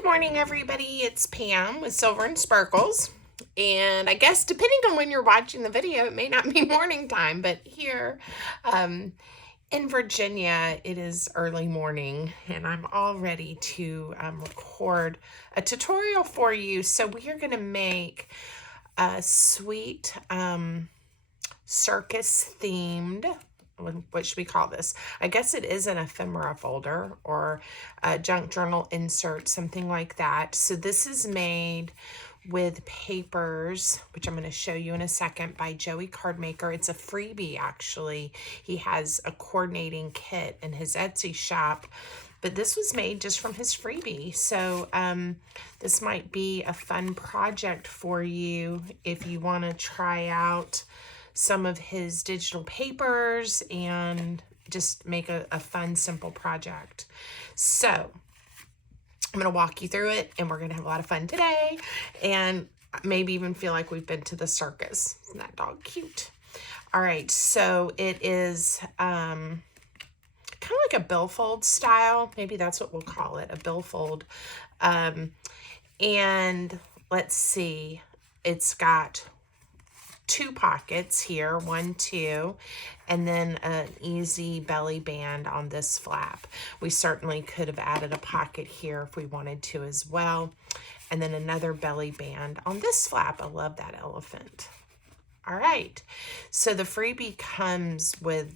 Good morning, everybody. It's Pam with Silver and Sparkles. And I guess depending on when you're watching the video, it may not be morning time, but here in Virginia, it is early morning and I'm all ready to record a tutorial for you. So we are going to make a sweet circus themed, what should we call this? I guess it is an ephemera folder or a junk journal insert, something like that. So this is made with papers, which I'm going to show you in a second, by Joey Cardmaker. It's a freebie, actually. He has a coordinating kit in his Etsy shop, but this was made just from his freebie. So this might be a fun project for you if you want to try out some of his digital papers and just make a fun, simple project. So I'm going to walk you through it and we're going to have a lot of fun today and maybe even feel like we've been to the circus. Isn't that dog cute? All right, so it is kind of like a billfold style. Maybe that's what we'll call it, a billfold. And let's see, it's got two pockets here, 1, 2, and then an easy belly band on this flap. We certainly could have added a pocket here if we wanted to as well. And then another belly band on this flap. I love that elephant. All right, so the freebie comes with,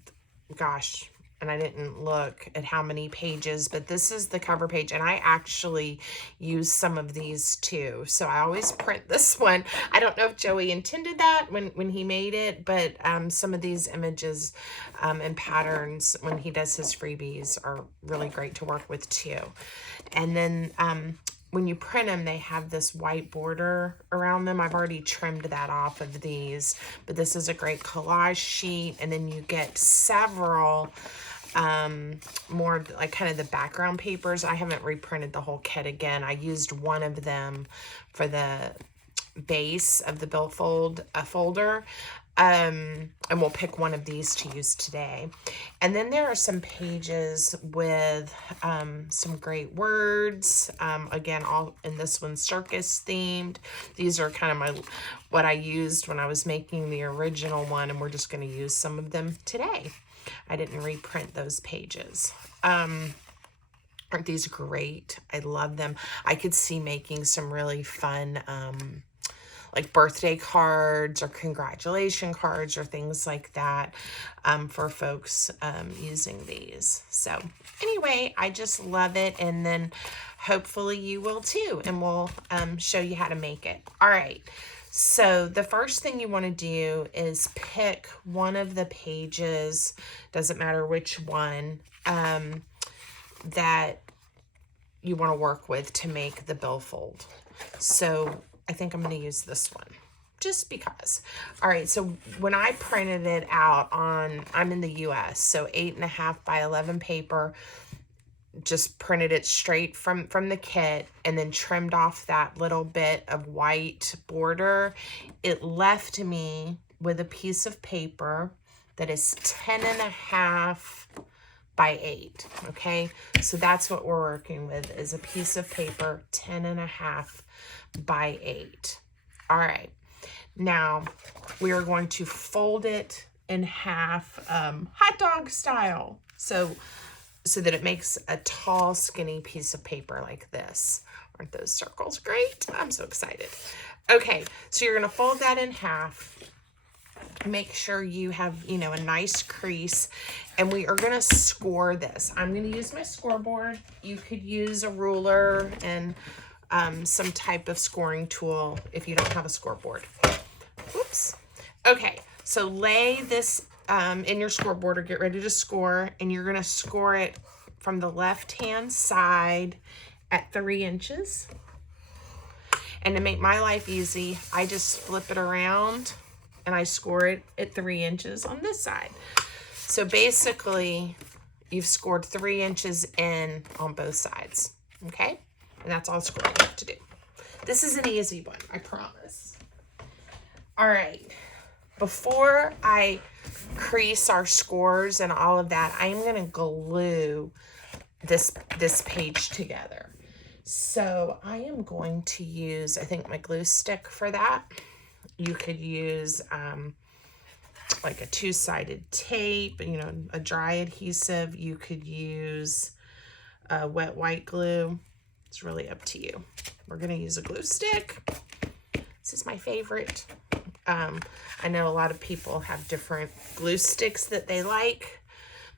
gosh, and I didn't look at how many pages, but this is the cover page, and I actually use some of these too. So I always print this one. I don't know if Joey intended that when he made it, but some of these images and patterns when he does his freebies are really great to work with too. And then when you print them, they have this white border around them. I've already trimmed that off of these, but this is a great collage sheet. And then you get several more like kind of the background papers. I haven't reprinted the whole kit again. I used one of them for the base of the Billfold folder. And we'll pick one of these to use today. And then there are some pages with some great words. Again, all in this one circus themed. These are kind of what I used when I was making the original one, and we're just going to use some of them today. I didn't reprint those pages. Aren't these great? I love them. I could see making some really fun like birthday cards or congratulation cards or things like that for folks using these. So anyway, I just love it, and then hopefully you will too, and we'll show you how to make it. All right, so the first thing you want to do is pick one of the pages, doesn't matter which one, that you want to work with to make the billfold. So I think I'm going to use this one just because. All right, so when I printed it out I'm in the US, so 8.5 by 11 paper, just printed it straight from the kit and then trimmed off that little bit of white border. It left me with a piece of paper that is 10.5 by 8, okay? So that's what we're working with, is a piece of paper 10.5 by 8. All right, now we are going to fold it in half, hot dog style, so that it makes a tall, skinny piece of paper like this. Aren't those circles great? I'm so excited. Okay, so you're gonna fold that in half. Make sure you have, a nice crease, and we are gonna score this. I'm gonna use my scoreboard. You could use a ruler and some type of scoring tool if you don't have a scoreboard. Oops. Okay, so lay this in your scoreboard or get ready to score, and you're gonna score it from the left-hand side at 3 inches. And to make my life easy, I just flip it around and I score it at 3 inches on this side. So basically, you've scored 3 inches in on both sides, okay? And that's all scoring you have to do. This is an easy one, I promise. All right, before I crease our scores and all of that, I'm gonna glue this page together. So I am going to use, I think, my glue stick for that. You could use like a two-sided tape, you know, a dry adhesive. You could use wet white glue. It's really up to you. We're going to use a glue stick. This is my favorite. I know a lot of people have different glue sticks that they like,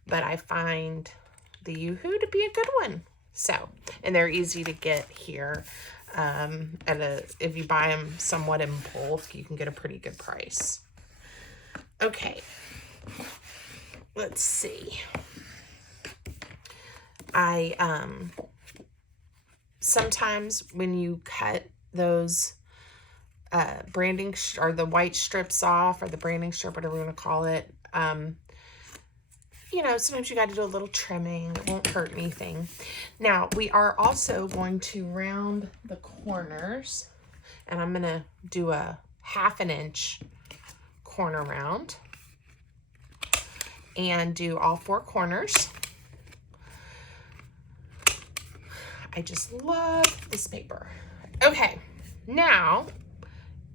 but I find the Yoo-Hoo to be a good one. So, and they're easy to get here. If you buy them somewhat in bulk, you can get a pretty good price. Okay, let's see. Sometimes when you cut those branding or the white strips off, or the branding strip, whatever you want to call it, you know, sometimes you got to do a little trimming. It won't hurt anything. Now, we are also going to round the corners, and I'm going to do a 1/2 inch corner round and do all 4 corners. I just love this paper. Okay, now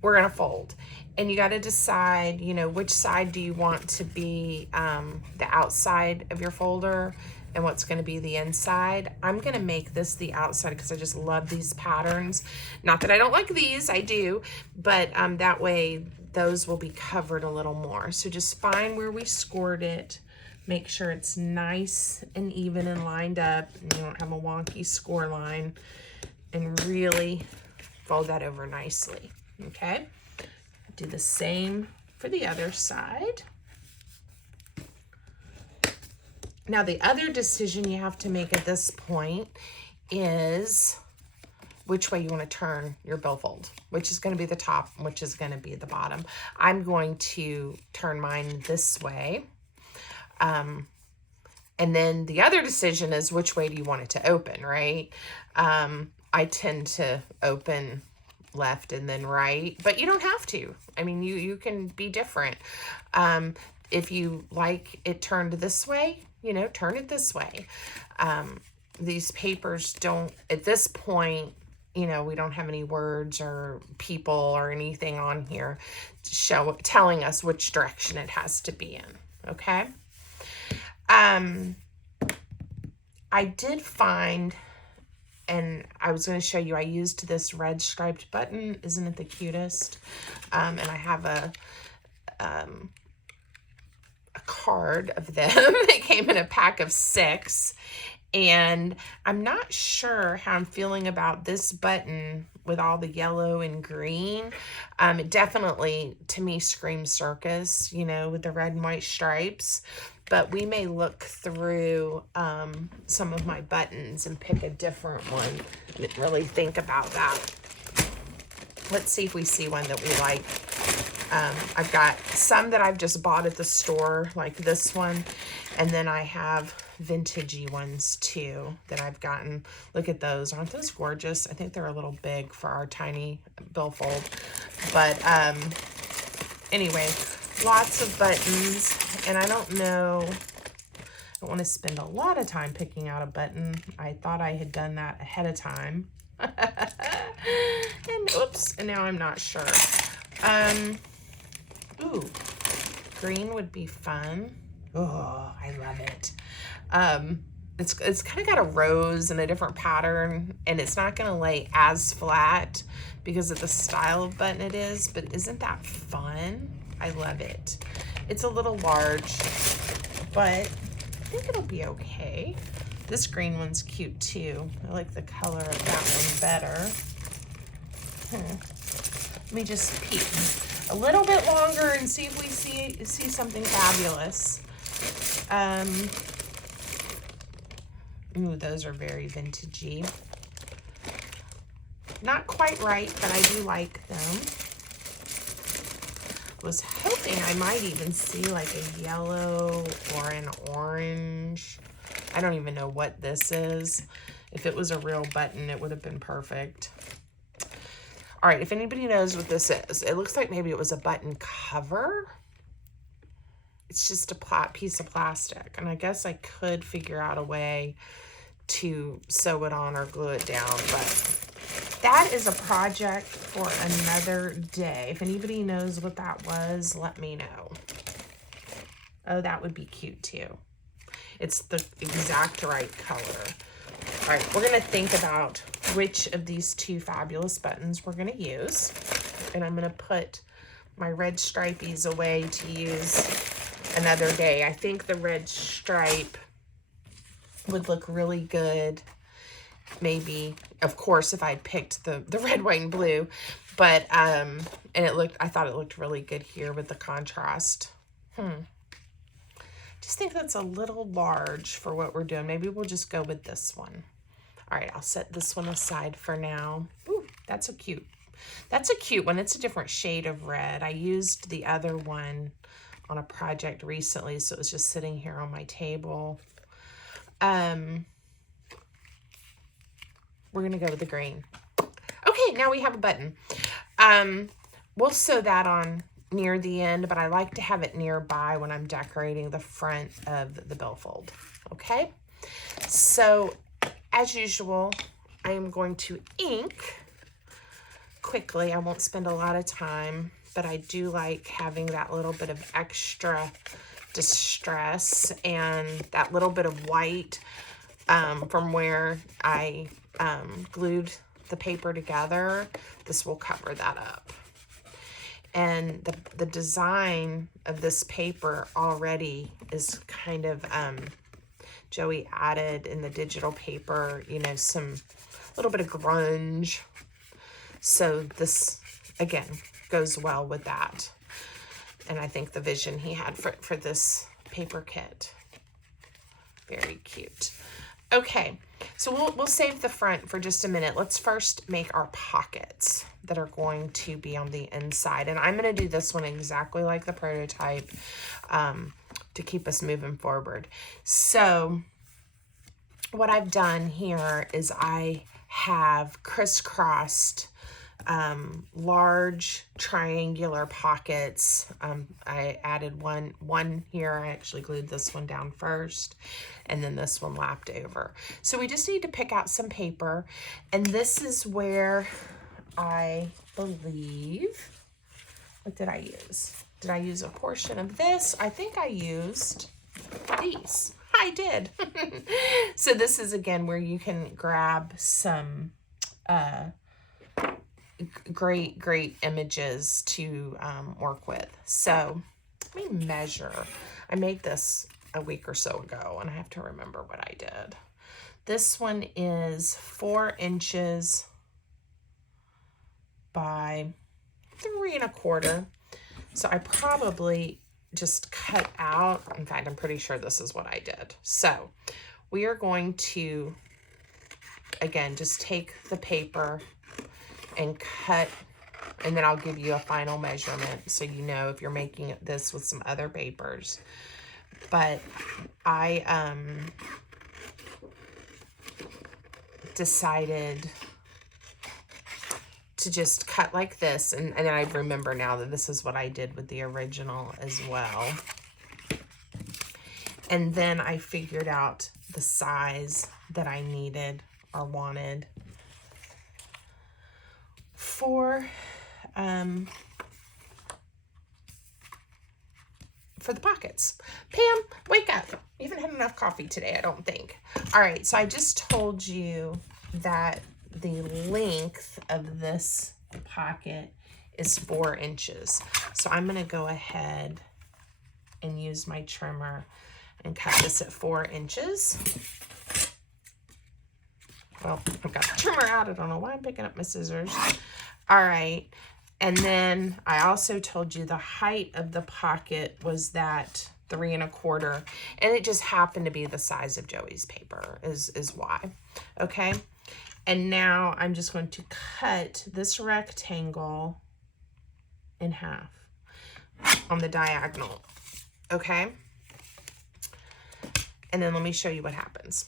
we're gonna fold, and you got to decide, you know, which side do you want to be the outside of your folder and what's going to be the inside. I'm going to make this the outside because I just love these patterns. Not that I don't like these, I do, but that way those will be covered a little more. So just find where we scored it. Make sure it's nice and even and lined up, and you don't have a wonky score line, and really fold that over nicely. Okay, do the same for the other side. Now, the other decision you have to make at this point is which way you want to turn your billfold, which is going to be the top, which is going to be the bottom. I'm going to turn mine this way. And then the other decision is which way do you want it to open, right? I tend to open left and then right, but you don't have to. I mean, you can be different. If you like it turned this way, you know, turn it this way. These papers don't, at this point, you know, we don't have any words or people or anything on here telling us which direction it has to be in, okay? I did find, and I was going to show you, I used this red striped button. Isn't it the cutest? And I have a card of them. It came in a pack of 6. And I'm not sure how I'm feeling about this button with all the yellow and green. It definitely, to me, screams circus, you know, with the red and white stripes. But we may look through some of my buttons and pick a different one and really think about that. Let's see if we see one that we like. I've got some that I've just bought at the store, like this one. And then I have vintagey ones too that I've gotten. Look at those. Aren't those gorgeous? I think they're a little big for our tiny billfold. But anyway, lots of buttons. And I don't know, I don't want to spend a lot of time picking out a button. I thought I had done that ahead of time. And oops, and now I'm not sure. Ooh, green would be fun. Oh, I love it. It's kind of got a rose and a different pattern, and it's not going to lay as flat because of the style of button it is, but isn't that fun? I love it. It's a little large, but I think it'll be okay. This green one's cute too. I like the color of that one better. Let me just peek a little bit longer and see if we see something fabulous. Ooh, those are very vintagey. Not quite right, but I do like them. Was hoping I might even see like a yellow or an orange. I don't even know what this is. If it was a real button, it would have been perfect. All right, if anybody knows what this is, it looks like maybe it was a button cover. It's just a piece of plastic, and I guess I could figure out a way to sew it on or glue it down, but that is a project for another day. If anybody knows what that was, let me know. Oh, that would be cute too. It's the exact right color. All right, we're gonna think about which of these two fabulous buttons we're gonna use. And I'm gonna put my red stripies away to use another day. I think the red stripe would look really good. Maybe, of course, if I picked the red, white, and blue, but, and I thought it looked really good here with the contrast. Just think that's a little large for what we're doing. Maybe we'll just go with this one. All right, I'll set this one aside for now. Ooh, that's a cute one. It's a different shade of red. I used the other one on a project recently, so it was just sitting here on my table. We're gonna go with the green. Okay, now we have a button. We'll sew that on near the end, but I like to have it nearby when I'm decorating the front of the billfold. Okay, so as usual, I am going to ink quickly. I won't spend a lot of time, but I do like having that little bit of extra distress and that little bit of white from where I glued the paper together. This will cover that up. And the design of this paper already is kind of, Joey added in the digital paper, you know, some little bit of grunge. So this, again, goes well with that. And I think the vision he had for this paper kit. Very cute. Okay, so we'll save the front for just a minute. Let's first make our pockets that are going to be on the inside. And I'm going to do this one exactly like the prototype to keep us moving forward. So what I've done here is I have crisscrossed large triangular pockets. I added one here. I actually glued this one down first, and then this one lapped over. So we just need to pick out some paper, and this is where I believe, what did I use? Did I use a portion of this? I think I used these. I did. So this is again where you can grab some great images to work with. So let me measure. I made this a week or so ago, and I have to remember what I did. This one is 4 inches by 3 1/4. So I probably just cut out, in fact, I'm pretty sure this is what I did. So we are going to, again, just take the paper and cut, and then I'll give you a final measurement so you know if you're making this with some other papers. But I decided to just cut like this, and then I remember now that this is what I did with the original as well. And then I figured out the size that I needed or wanted for the pockets. Pam, wake up. You haven't had enough coffee today, I don't think. All right, so I just told you that the length of this pocket is 4 inches. So I'm gonna go ahead and use my trimmer and cut this at 4 inches. Well, I've got the trimmer out. I don't know why I'm picking up my scissors. All right. And then I also told you the height of the pocket was that 3 1/4, and it just happened to be the size of Joey's paper is why. Okay. And now I'm just going to cut this rectangle in half on the diagonal. Okay. And then let me show you what happens.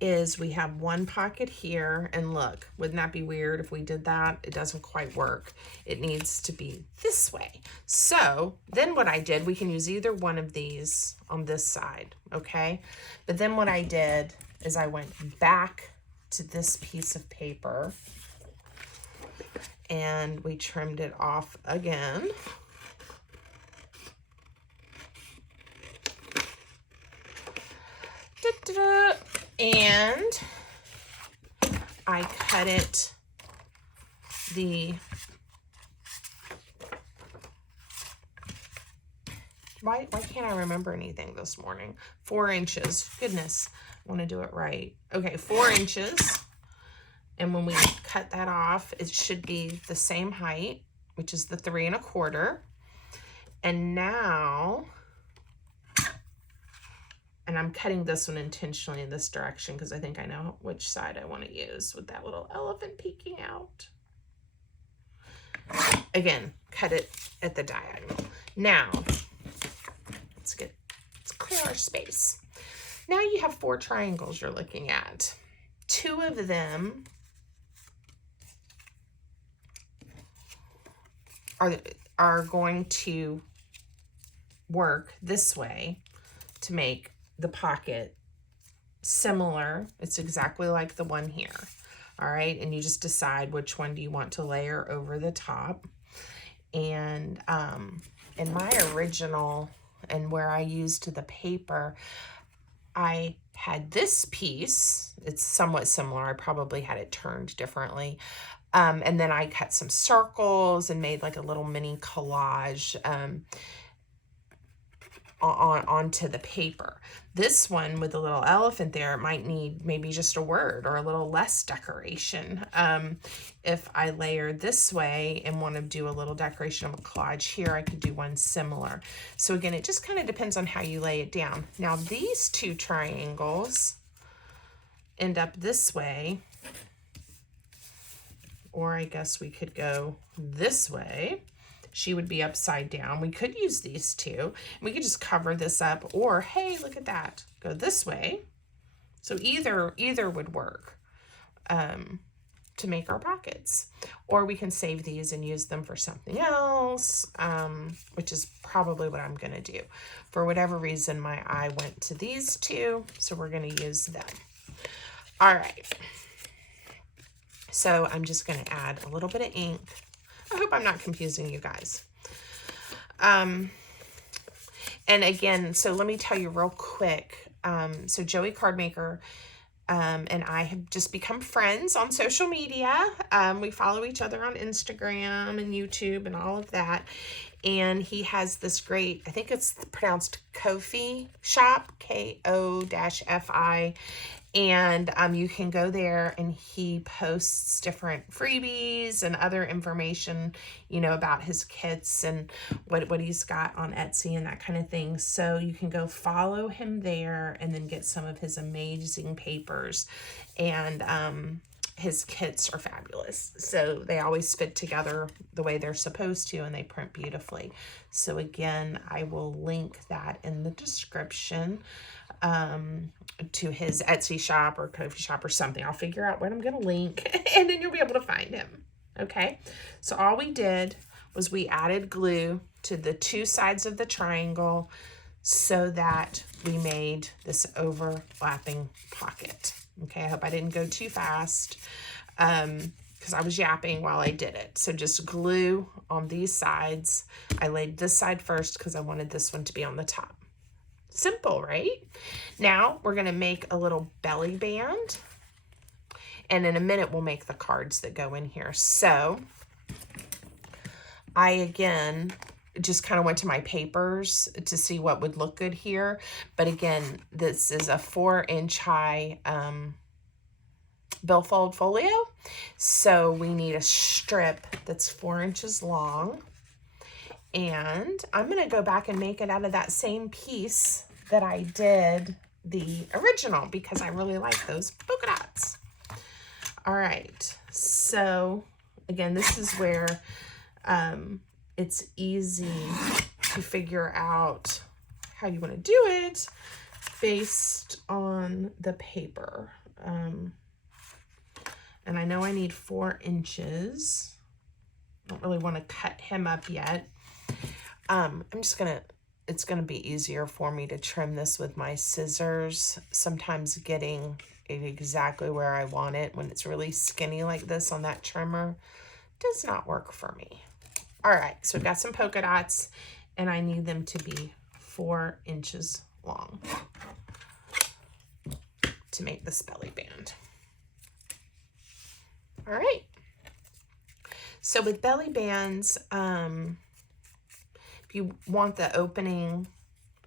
Is we have one pocket here, and look, wouldn't that be weird if we did that? It doesn't quite work. It needs to be this way. So then what I did, we can use either one of these on this side, okay? But then what I did is I went back to this piece of paper and we trimmed it off again. And I cut it why can't I remember anything this morning? 4 inches. Goodness, I want to do it right. Okay, 4 inches. And when we cut that off, it should be the same height, which is the 3 1/4. And now, and I'm cutting this one intentionally in this direction because I think I know which side I want to use with that little elephant peeking out. Again, cut it at the diagonal. Now, let's clear our space. Now you have 4 triangles you're looking at. 2 of them are going to work this way to make the pocket similar. It's exactly like the one here. All right, and you just decide which one do you want to layer over the top. And in my original and where I used the paper, I had this piece. It's somewhat similar. I probably had it turned differently. And then I cut some circles and made like a little mini collage onto the paper. This one with the little elephant there, it might need maybe just a word or a little less decoration. If I layer this way and want to do a little decoration of a collage here, I could do one similar. So again, it just kind of depends on how you lay it down. Now these 2 triangles end up this way, or I guess we could go this way. She would be upside down. We could use these 2. We could just cover this up, or hey, look at that, go this way. So either would work to make our pockets, or we can save these and use them for something else, which is probably what I'm gonna do. For whatever reason, my eye went to these 2, so we're gonna use them. All right. So I'm just gonna add a little bit of ink. I hope I'm not confusing you guys. And again, so let me tell you real quick. So Joey Cardmaker and I have just become friends on social media. We follow each other on Instagram and YouTube and all of that. And he has this great, I think it's pronounced Ko-fi shop, Ko-fi. And you can go there and he posts different freebies and other information, you know, about his kits and what he's got on Etsy and that kind of thing. So you can go follow him there and then get some of his amazing papers. And his kits are fabulous. So they always fit together the way they're supposed to, and they print beautifully. So again, I will link that in the description to his Etsy shop or Ko-fi shop or something. I'll figure out what I'm going to link and then you'll be able to find him. Okay. So all we did was we added glue to the 2 sides of the triangle so that we made this overlapping pocket. Okay. I hope I didn't go too fast because I was yapping while I did it. So just glue on these sides. I laid this side first because I wanted this one to be on the top. Simple, right? Now we're going to make a little belly band, and in a minute we'll make the cards that go in here. So I again just kind of went to my papers to see what would look good here. But again, this is a 4-inch high Billfold folio. So we need a strip that's 4 inches long. And I'm going to go back and make it out of that same piece that I did the original because I really like those polka dots. All right. So again, this is where it's easy to figure out how you want to do it based on the paper. And I know I need 4 inches. I don't really want to cut him up yet. It's gonna be easier for me to trim this with my scissors. Sometimes getting it exactly where I want it when it's really skinny like this on that trimmer. Does not work for me. All right, so I've got some polka dots, and I need them to be 4 inches long to make this belly band. All right. So with belly bands, if you want the opening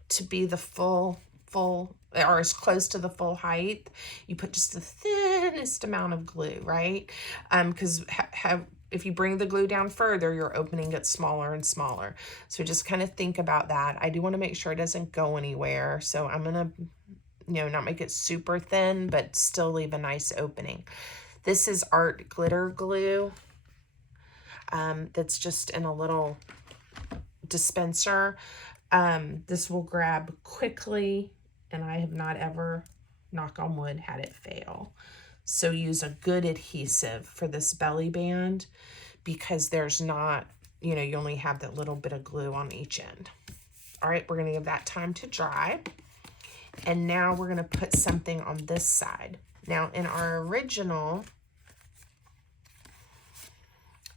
to be the full, or as close to the full height, you put just the thinnest amount of glue, right? Because if you bring the glue down further, your opening gets smaller and smaller. So just kind of think about that. I do want to make sure it doesn't go anywhere. So I'm going to, not make it super thin, but still leave a nice opening. This is art glitter glue. That's just in a little dispenser. This will grab quickly, and I have not ever, knock on wood, had it fail. So use a good adhesive for this belly band, because there's not, you only have that little bit of glue on each end. All right, we're going to give that time to dry. And now we're going to put something on this side. Now in our original,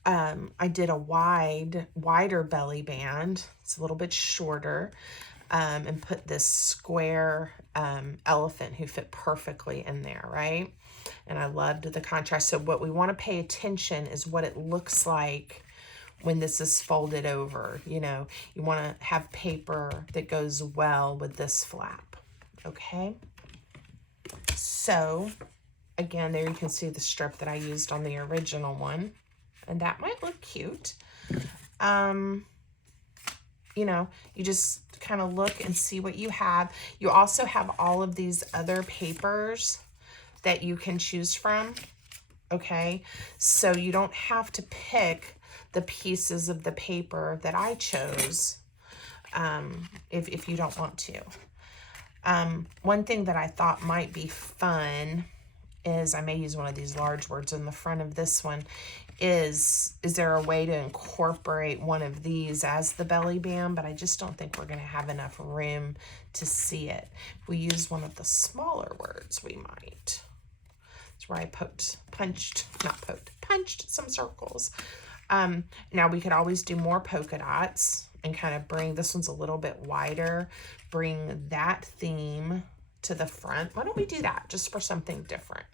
I did a wider belly band. It's a little bit shorter, and put this square elephant who fit perfectly in there, right? And I loved the contrast. So what we want to pay attention is what it looks like when this is folded over. You want to have paper that goes well with this flap, okay? So again, there you can see the strip that I used on the original one. And that might look cute. You just kind of look and see what you have. You also have all of these other papers that you can choose from, okay? So you don't have to pick the pieces of the paper that I chose if you don't want to. One thing that I thought might be fun is, I may use one of these large words in the front of this one, is there a way to incorporate one of these as the belly band? But I just don't think we're going to have enough room to see it. If we use one of the smaller words, we might. That's where I punched some circles. Now we could always do more polka dots and kind of bring, this one's a little bit wider, bring that theme to the front. Why don't we do that just for something different?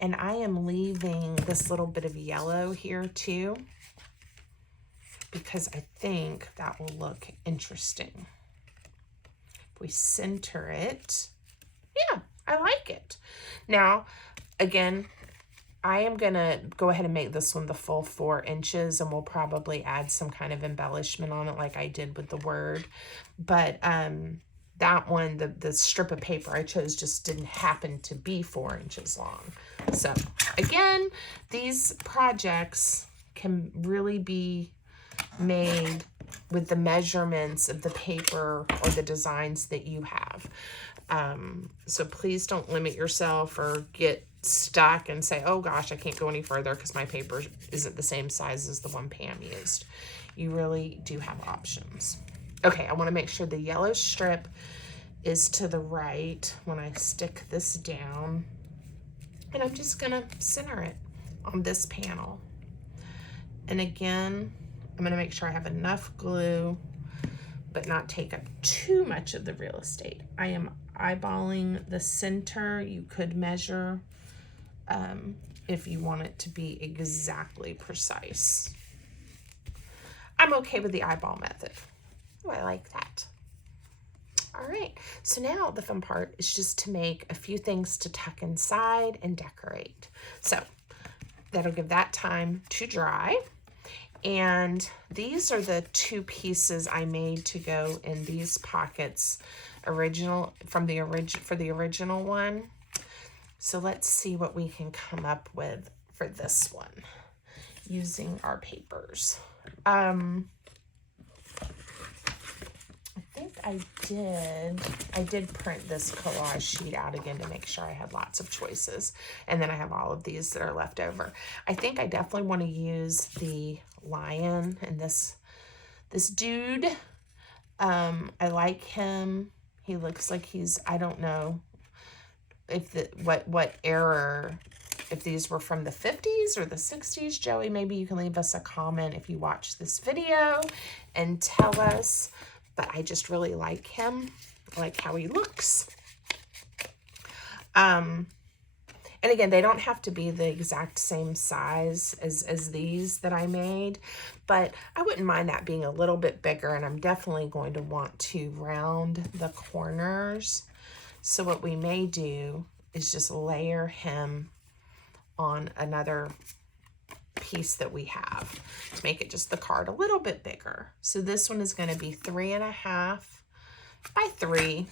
And I am leaving this little bit of yellow here too, because I think that will look interesting. If we center it, yeah, I like it. Now, again, I am gonna go ahead and make this one the full 4 inches, and we'll probably add some kind of embellishment on it like I did with the word. But that one, the strip of paper I chose just didn't happen to be 4 inches long. So again, these projects can really be made with the measurements of the paper or the designs that you have. So please don't limit yourself or get stuck and say, oh gosh, I can't go any further because my paper isn't the same size as the one Pam used. You really do have options. Okay, I want to make sure the yellow strip is to the right when I stick this down. And I'm just going to center it on this panel. And again, I'm going to make sure I have enough glue, but not take up too much of the real estate. I am eyeballing the center. You could measure if you want it to be exactly precise. I'm okay with the eyeball method. Oh, I like that. All right, so now the fun part is just to make a few things to tuck inside and decorate. So that'll give that time to dry. And these are the 2 pieces I made to go in these pockets for the original one. So let's see what we can come up with for this one using our papers. I did print this collage sheet out again to make sure I had lots of choices. And then I have all of these that are left over. I think I definitely want to use the lion and this dude. I like him. He looks like he's, I don't know if what era, if these were from the 50s or the 60s. Joey, maybe you can leave us a comment if you watch this video and tell us. But I just really like him. I like how he looks. And again, they don't have to be the exact same size as these that I made, but I wouldn't mind that being a little bit bigger, and I'm definitely going to want to round the corners. So what we may do is just layer him on another piece that we have to make it just the card a little bit bigger. So this one is going to be 3.5 by 3,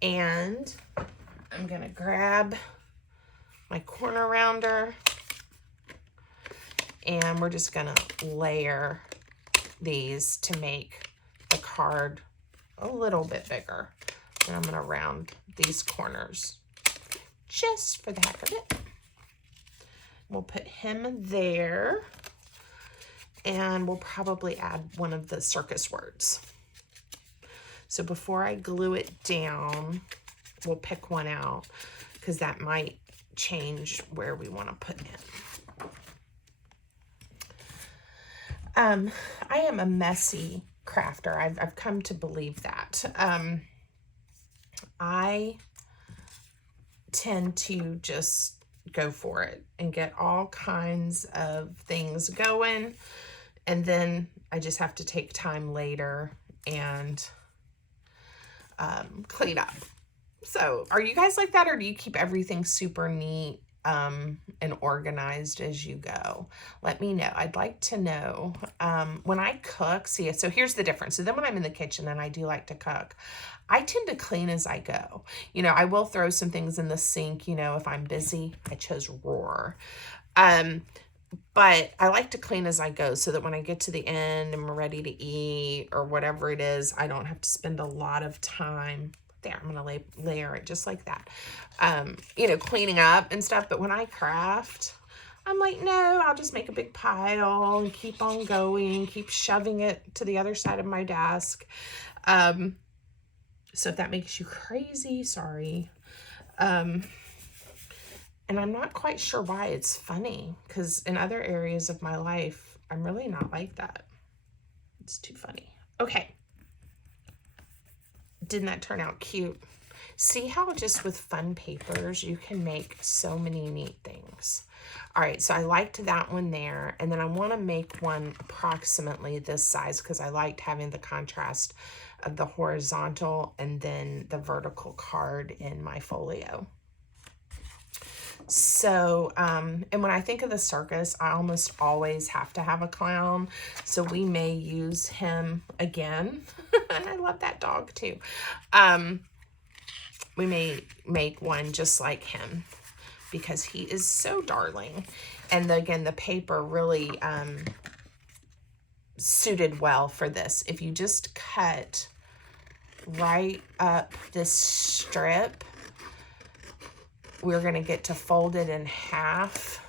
and I'm going to grab my corner rounder, and we're just gonna layer these to make the card a little bit bigger. And I'm gonna round these corners just for the heck of it. We'll put him there, and we'll probably add one of the circus words. So before I glue it down, we'll pick one out, because that might change where we want to put in. I am a messy crafter. I've come to believe that. I tend to just go for it and get all kinds of things going, and then I just have to take time later and clean up. So are you guys like that, or do you keep everything super neat and organized as you go? Let me know. I'd like to know. When I cook, see, so here's the difference. So then when I'm in the kitchen and I do like to cook, I tend to clean as I go. You know, I will throw some things in the sink, you know, if I'm busy. I chose Roar. But I like to clean as I go, so that when I get to the end and we're ready to eat or whatever it is, I don't have to spend a lot of time. There, I'm going to layer it just like that, you know, cleaning up and stuff. But when I craft, I'm like, no, I'll just make a big pile and keep on going, keep shoving it to the other side of my desk. So if that makes you crazy, sorry. And I'm not quite sure why. It's funny, because in other areas of my life, I'm really not like that. It's too funny. Okay. Didn't that turn out cute? See how just with fun papers, you can make so many neat things. All right, so I liked that one there. And then I want to make one approximately this size, because I liked having the contrast of the horizontal and then the vertical card in my folio. So, and when I think of the circus, I almost always have to have a clown. So we may use him again. I love that dog too. We may make one just like him, because he is so darling. And again, the paper really suited well for this. If you just cut right up this strip, we're going to get to fold it in half.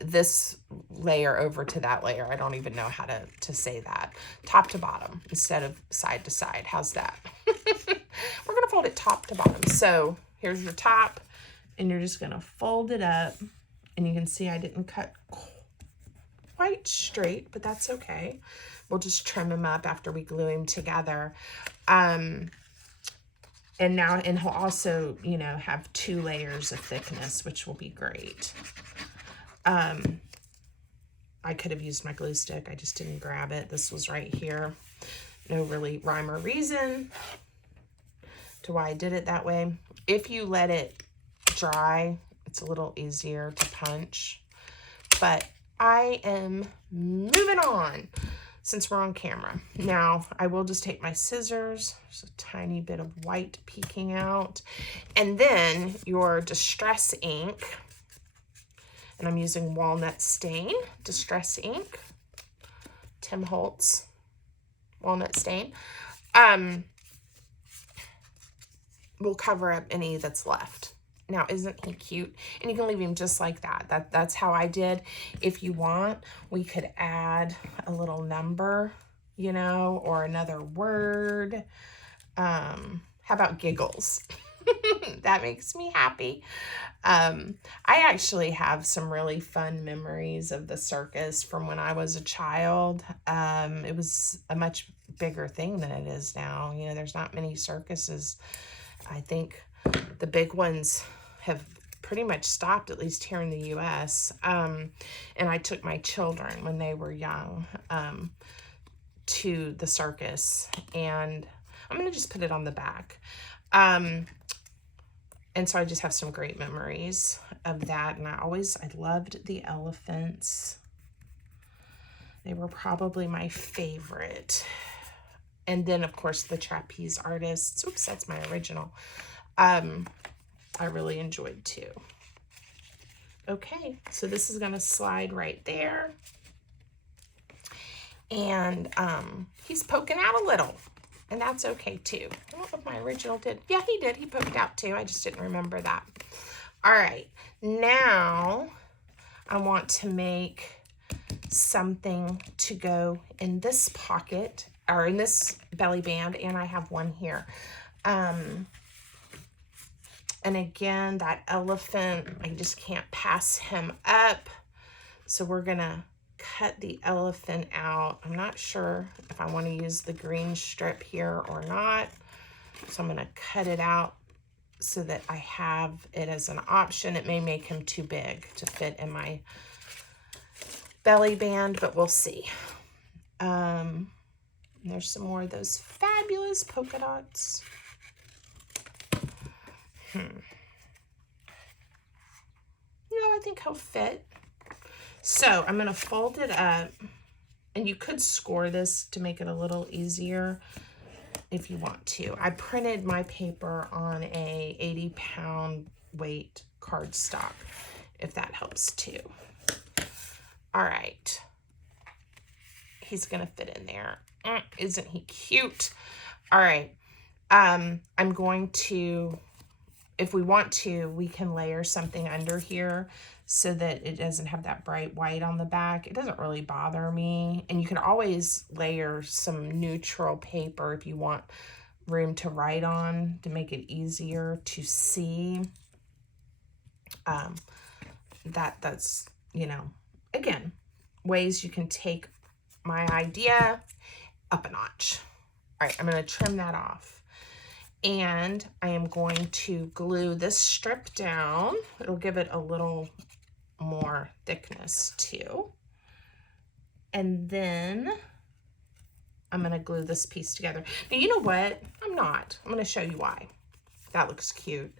This layer over to that layer, I don't even know how to say that. Top to bottom instead of side to side. How's that? We're going to fold it top to bottom. So here's your top, and you're just going to fold it up. And you can see I didn't cut quite straight, but that's okay. We'll just trim him up after we glue him together. And he'll also, you know, have 2 layers of thickness, which will be great. I could have used my glue stick. I just didn't grab it. This was right here. No really rhyme or reason to why I did it that way. If you let it dry, it's a little easier to punch. But I am moving on since we're on camera. Now, I will just take my scissors. There's a tiny bit of white peeking out. And then your distress ink. And I'm using Walnut Stain, Distress Ink. Tim Holtz Walnut Stain. We'll cover up any that's left. Now, isn't he cute? And you can leave him just like that. That's how I did. If you want, we could add a little number, you know, or another word. How about giggles? That makes me happy. I actually have some really fun memories of the circus from when I was a child. It was a much bigger thing than it is now. You know, there's not many circuses. I think the big ones have pretty much stopped, at least here in the U.S. And I took my children when they were young to the circus, and I'm going to just put it on the back. And so I just have some great memories of that. And I loved the elephants. They were probably my favorite. And then, of course, the trapeze artists. Oops, that's my original. I really enjoyed too. Okay, so this is going to slide right there. And he's poking out a little. And that's okay too. I don't know if my original did. Yeah, he did. He poked out too. I just didn't remember that. All right. Now I want to make something to go in this pocket or in this belly band. And I have one here. And again, that elephant, I just can't pass him up. So we're going to cut the elephant out. I'm not sure if I want to use the green strip here or not. So I'm going to cut it out so that I have it as an option. It may make him too big to fit in my belly band, but we'll see. There's some more of those fabulous polka dots. No, I think he'll fit. So I'm going to fold it up, and you could score this to make it a little easier if you want to. I printed my paper on a 80-pound weight cardstock, if that helps too. All right. He's going to fit in there. Isn't he cute? All right. I'm going to, if we want to, we can layer something under here so that it doesn't have that bright white on the back. It doesn't really bother me. And you can always layer some neutral paper if you want room to write on to make it easier to see. That's, you know, again, ways you can take my idea up a notch. All right, I'm going to trim that off. And I am going to glue this strip down. It'll give it a little more thickness too. And then I'm going to glue this piece together. Now, you know what? I'm going to show you why. That looks cute.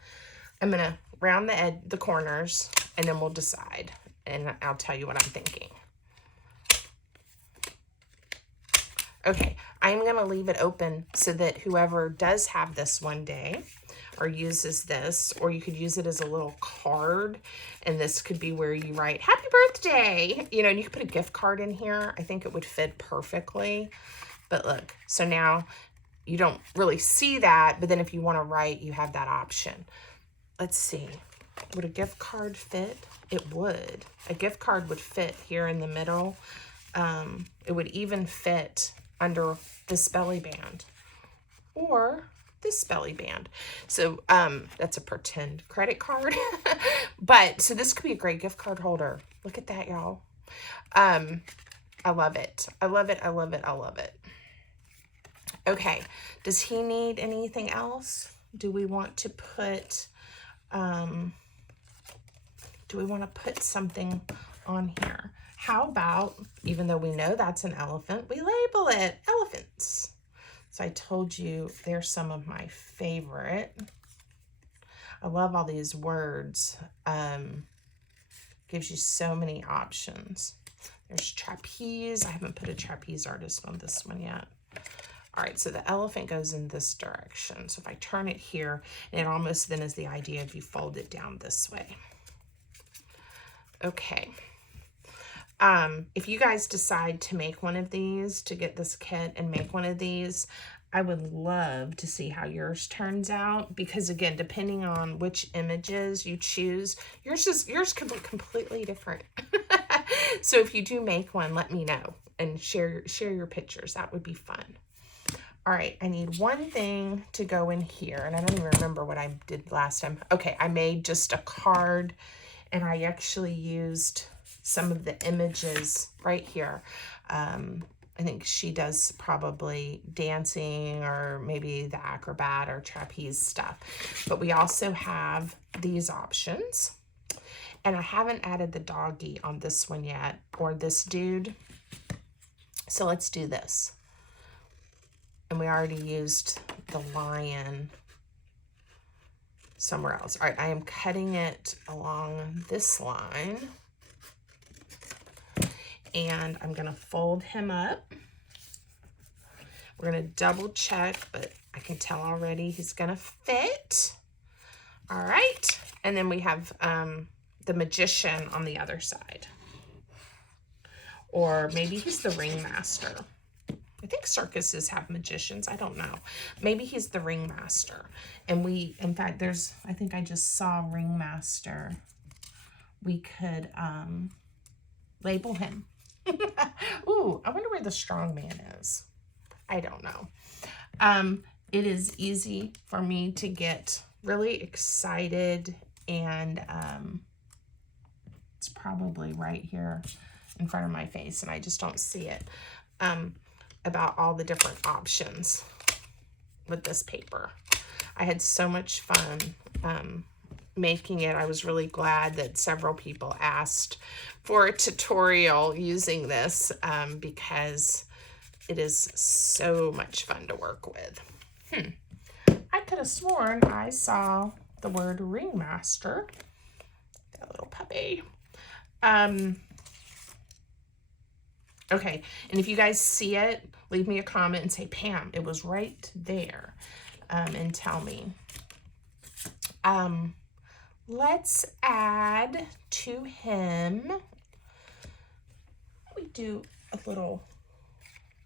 I'm going to round the corners, and then we'll decide. And I'll tell you what I'm thinking. Okay, I'm going to leave it open so that whoever does have this one day or uses this, or you could use it as a little card, and this could be where you write, "Happy birthday!" You know, and you could put a gift card in here. I think it would fit perfectly. But look, so now you don't really see that, but then if you want to write, you have that option. Let's see. Would a gift card fit? It would. A gift card would fit here in the middle. It would even fit under this belly band or this belly band. So that's a pretend credit card. But so this could be a great gift card holder. Look at that, y'all. I love it. I love it. I love it. I love it. Okay. Does he need anything else? Do we want to put something on here? How about, even though we know that's an elephant, we label it elephants. So I told you they're some of my favorite. I love all these words. Gives you so many options. There's trapeze. I haven't put a trapeze artist on this one yet. All right, so the elephant goes in this direction. So if I turn it here, and it almost then is the idea if you fold it down this way. Okay. If you guys decide to make one of these, to get this kit and make one of these, I would love to see how yours turns out, because again, depending on which images you choose, yours could be completely different. So if you do make one, let me know and share your pictures. That would be fun. All right, I need one thing to go in here, and I don't even remember what I did last time. Okay, I made just a card, and I actually used some of the images right here. I think she does probably dancing or maybe the acrobat or trapeze stuff. But we also have these options. And I haven't added the doggy on this one yet, or this dude. So let's do this. And we already used the lion somewhere else. All right, I am cutting it along this line. And I'm gonna fold him up. We're gonna double check, but I can tell already he's gonna fit. All right, and then we have the magician on the other side. Or maybe he's the ringmaster. I think circuses have magicians, I don't know. Maybe he's the ringmaster. And in fact, I think I just saw ringmaster. We could label him. Ooh, I wonder where the strong man is. I don't know. It is easy for me to get really excited, and it's probably right here in front of my face, and I just don't see it, about all the different options with this paper. I had so much fun making it. I was really glad that several people asked for a tutorial using this, because it is so much fun to work with. I could have sworn I saw the word ringmaster. That little puppy. Okay, and if you guys see it, leave me a comment and say, Pam, it was right there, and tell me. Let's add to him, we do a little,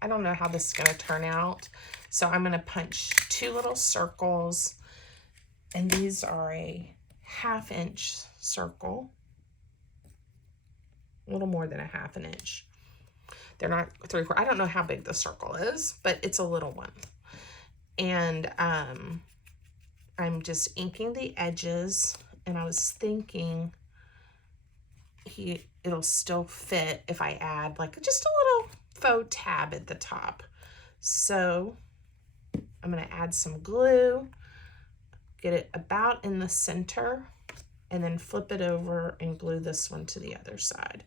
I don't know how this is going to turn out, so I'm going to punch 2 little circles, and these are a 1/2 inch circle, a little more than a 1/2 inch. They're not 3/4. I don't know how big the circle is, but it's a little one. And I'm just inking the edges, and I was thinking it'll still fit if I add like just a little faux tab at the top. So I'm going to add some glue, get it about in the center, and then flip it over and glue this one to the other side.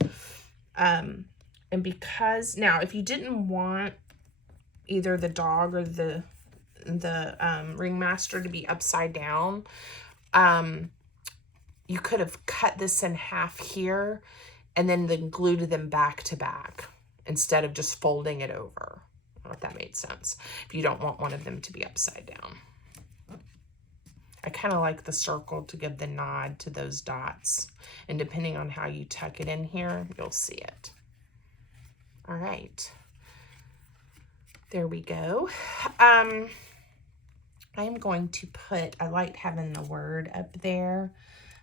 And because now, if you didn't want either the dog or the ringmaster to be upside down, you could have cut this in half here and then glued them back to back instead of just folding it over. I don't know if that made sense. If you don't want one of them to be upside down. I kind of like the circle to give the nod to those dots. And depending on how you tuck it in here, you'll see it. All right. There we go. I am going to put, I like having the word up there.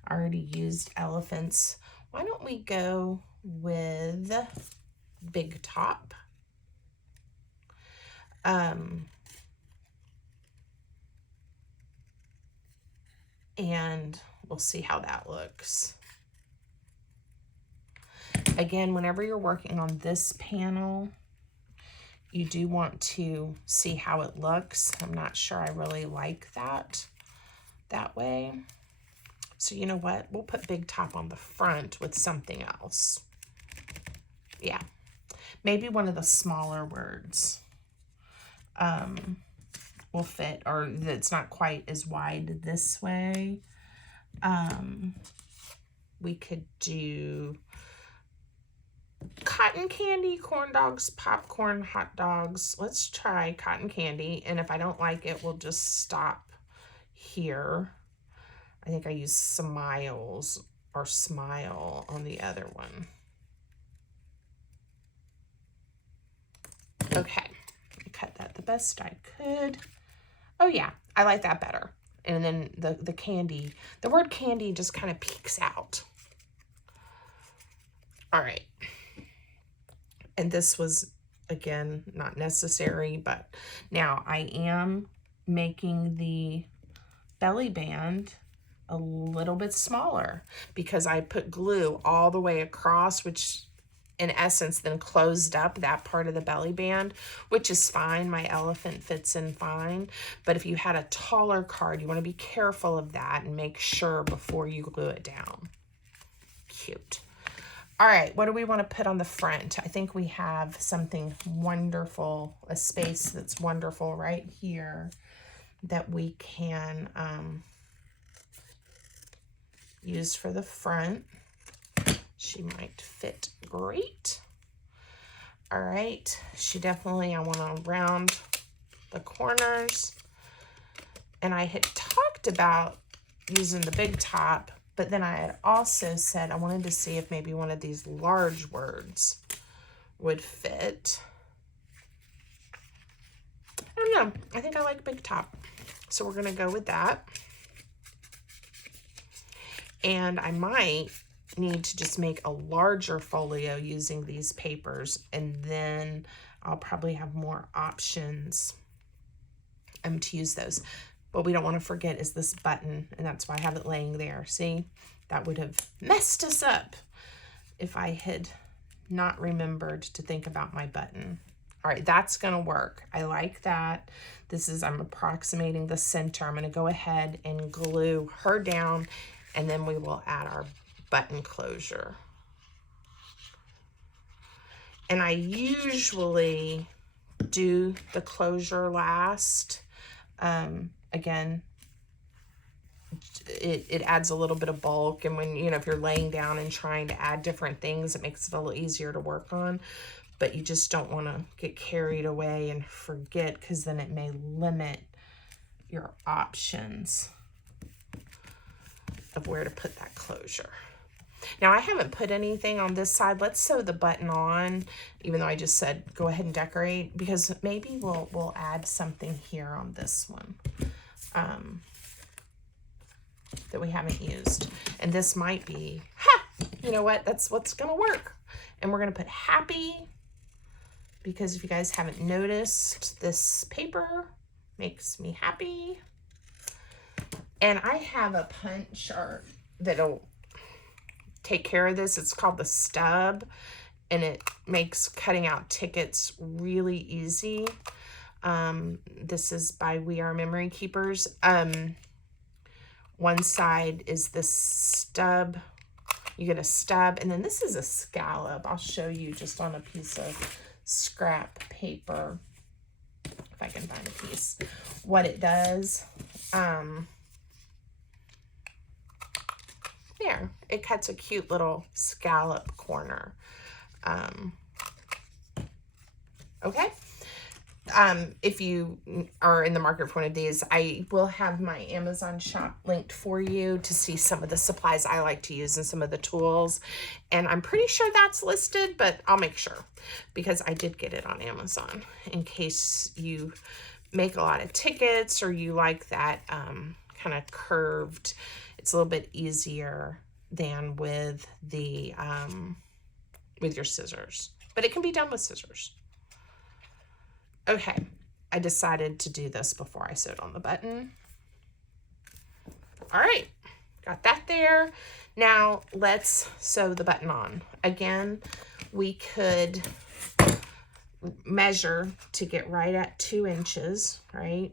I already used elephants. Why don't we go with big top? And we'll see how that looks. Again, whenever you're working on this panel, you do want to see how it looks. I'm not sure I really like that way. So you know what? We'll put big top on the front with something else. Yeah, maybe one of the smaller words will fit, or that's not quite as wide this way. We could do cotton candy, corn dogs, popcorn, hot dogs. Let's try cotton candy, and if I don't like it, we'll just stop here. I think I used smiles or smile on the other one. Okay, I cut that the best I could. good. Oh yeah, I like that better. And then the candy, the word candy just kind of peeks out. All right. And this was, again, not necessary, but now I am making the belly band a little bit smaller because I put glue all the way across, which in essence then closed up that part of the belly band, which is fine. My elephant fits in fine. But if you had a taller card, you want to be careful of that and make sure before you glue it down. Cute. All right, what do we want to put on the front? I think we have something wonderful, a space that's wonderful right here that we can use for the front. She might fit great. All right, she definitely, I want to round the corners. And I had talked about using the big top, but then I had also said I wanted to see if maybe one of these large words would fit. I don't know. I think I like big top. So we're going to go with that. And I might need to just make a larger folio using these papers, and then I'll probably have more options to use those. What we don't want to forget is this button, and that's why I have it laying there. See, that would have messed us up if I had not remembered to think about my button. All right, that's gonna work. I like that. This is, I'm approximating the center. I'm gonna go ahead and glue her down, and then we will add our button closure. And I usually do the closure last. Again, it adds a little bit of bulk, and when, you know, if you're laying down and trying to add different things, it makes it a little easier to work on. But you just don't want to get carried away and forget, because then it may limit your options of where to put that closure. Now, I haven't put anything on this side. Let's sew the button on, even though I just said go ahead and decorate, because maybe we'll add something here on this one that we haven't used. And this might be, you know what, that's what's gonna work. And we're gonna put happy, because if you guys haven't noticed, this paper makes me happy. And I have a punch that'll take care of this. It's called the Stub, and it makes cutting out tickets really easy. This is by We Are Memory Keepers. One side is this stub. You get a stub, and then this is a scallop. I'll show you just on a piece of scrap paper, if I can find a piece, what it does. There, it cuts a cute little scallop corner. Okay. If you are in the market for one of these, I will have my Amazon shop linked for you to see some of the supplies I like to use and some of the tools. And I'm pretty sure that's listed, but I'll make sure, because I did get it on Amazon in case you make a lot of tickets or you like that kind of curved. It's a little bit easier than with the with your scissors, but it can be done with scissors. Okay, I decided to do this before I sewed on the button. All right, got that there. Now let's sew the button on. Again, we could measure to get right at 2 inches, right?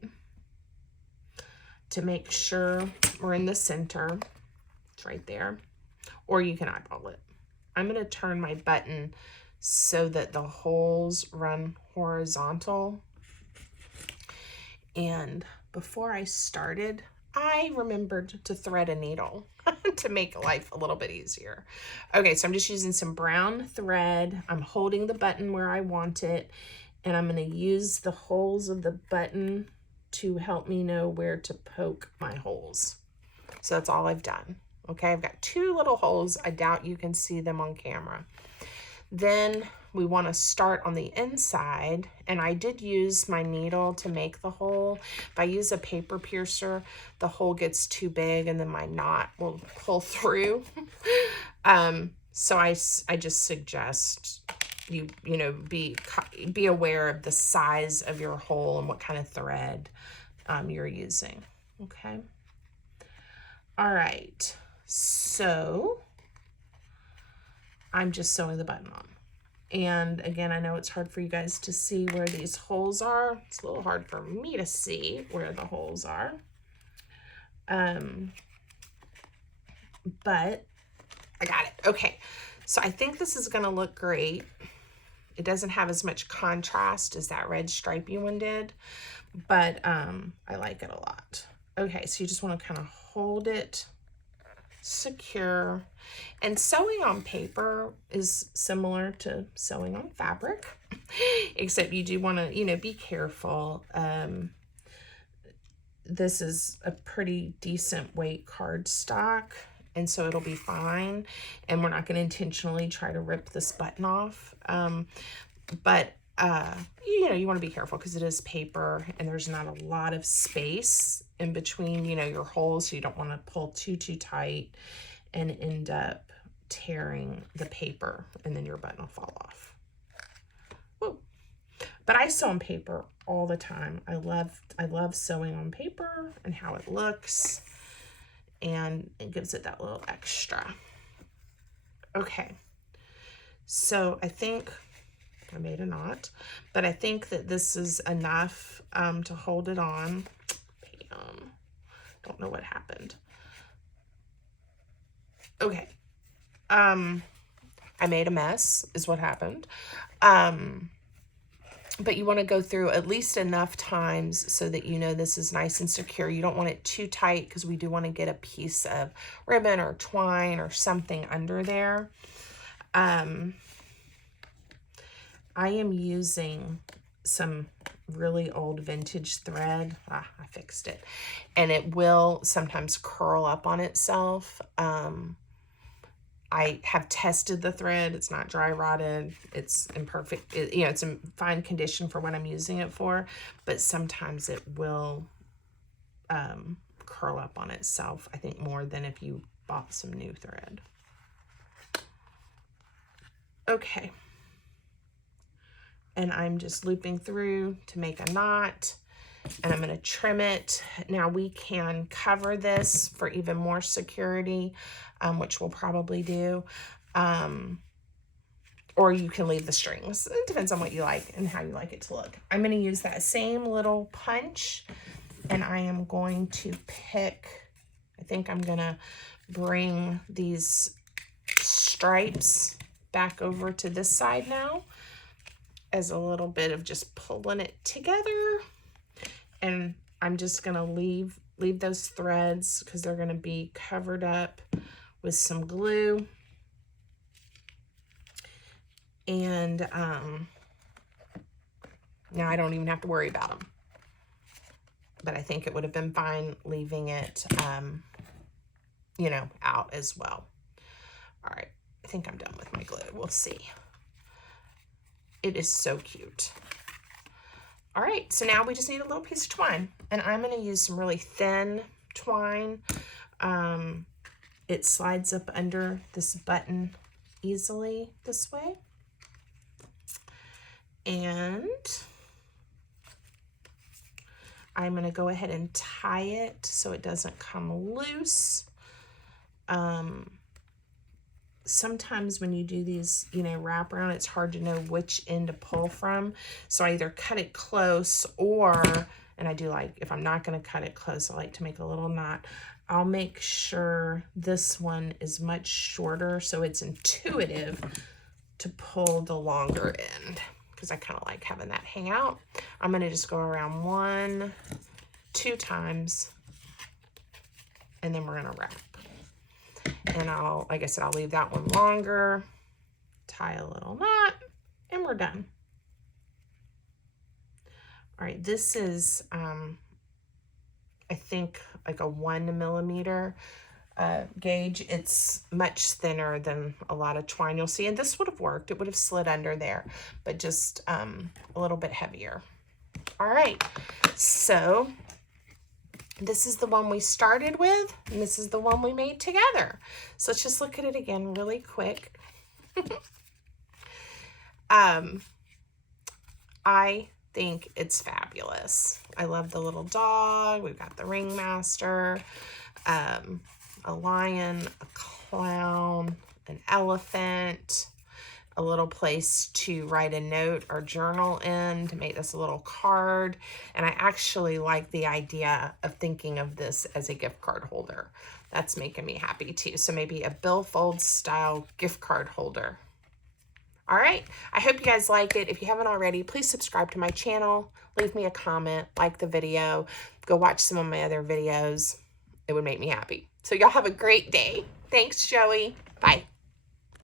To make sure we're in the center. It's right there. Or you can eyeball it. I'm going to turn my button so that the holes run horizontal. And before I started, I remembered to thread a needle to make life a little bit easier. Okay, so I'm just using some brown thread. I'm holding the button where I want it, and I'm going to use the holes of the button to help me know where to poke my holes. So that's all I've done. Okay, I've got 2 little holes. I doubt you can see them on camera. Then we want to start on the inside, and I did use my needle to make the hole. If I use a paper piercer, the hole gets too big and then my knot will pull through. So I just suggest you know, be aware of the size of your hole and what kind of thread you're using. Okay. All right. So I'm just sewing the button on. And again, I know it's hard for you guys to see where these holes are. It's a little hard for me to see where the holes are. But I got it. Okay. So I think this is going to look great. It doesn't have as much contrast as that red stripey one did, but I like it a lot. Okay, so you just want to kind of hold it secure. And sewing on paper is similar to sewing on fabric, except you do want to, you know, be careful. This is a pretty decent weight cardstock, and so it'll be fine. And we're not going to intentionally try to rip this button off. But you know, you want to be careful because it is paper and there's not a lot of space in between, you know, your holes. So you don't want to pull too tight and end up tearing the paper, and then your button will fall off. Woo. But I sew on paper all the time. I love sewing on paper and how it looks, and it gives it that little extra. Okay, so I think I made a knot, but I think that this is enough to hold it on. Don't know what happened. Okay. I made a mess is what happened. But you want to go through at least enough times so that you know this is nice and secure. You don't want it too tight because we do want to get a piece of ribbon or twine or something under there. I am using some really old vintage thread. I fixed it. And it will sometimes curl up on itself. I have tested the thread. It's not dry rotted. It's in perfect, you know, it's in fine condition for what I'm using it for, but sometimes it will curl up on itself, I think more than if you bought some new thread. Okay. And I'm just looping through to make a knot, and I'm going to trim it. Now we can cover this for even more security, which we'll probably do. Or you can leave the strings. It depends on what you like and how you like it to look. I'm going to use that same little punch, and I am going to pick, I think I'm going to bring these stripes back over to this side now, as a little bit of just pulling it together. And I'm just going to leave those threads because they're going to be covered up with some glue. And now I don't even have to worry about them. But I think it would have been fine leaving it, you know, out as well. All right, I think I'm done with my glue. We'll see. It is so cute. All right, so now we just need a little piece of twine, and I'm going to use some really thin twine. It slides up under this button easily this way. And I'm going to go ahead and tie it so it doesn't come loose. Sometimes when you do these, you know, wrap around, it's hard to know which end to pull from. So I either cut it close or, and I do like, if I'm not going to cut it close, I like to make a little knot. I'll make sure this one is much shorter so it's intuitive to pull the longer end, because I kind of like having that hang out. I'm going to just go around 1, 2 times, and then we're going to wrap. And like I said, I'll leave that one longer, tie a little knot, and we're done. All right, this is, I think like a 1 millimeter. gauge. It's much thinner than a lot of twine you'll see, and this would have worked. It would have slid under there, but just a little bit heavier. All right, so this is the one we started with, and this is the one we made together. So let's just look at it again really quick. I think it's fabulous. I love the little dog. We've got the ringmaster, a lion, a clown, an elephant, a little place to write a note or journal in to make this a little card. And I actually like the idea of thinking of this as a gift card holder. That's making me happy too. So maybe a Billfold style gift card holder. All right, I hope you guys like it. If you haven't already, please subscribe to my channel, leave me a comment, like the video, go watch some of my other videos. It would make me happy. So y'all have a great day. Thanks, Joey. Bye.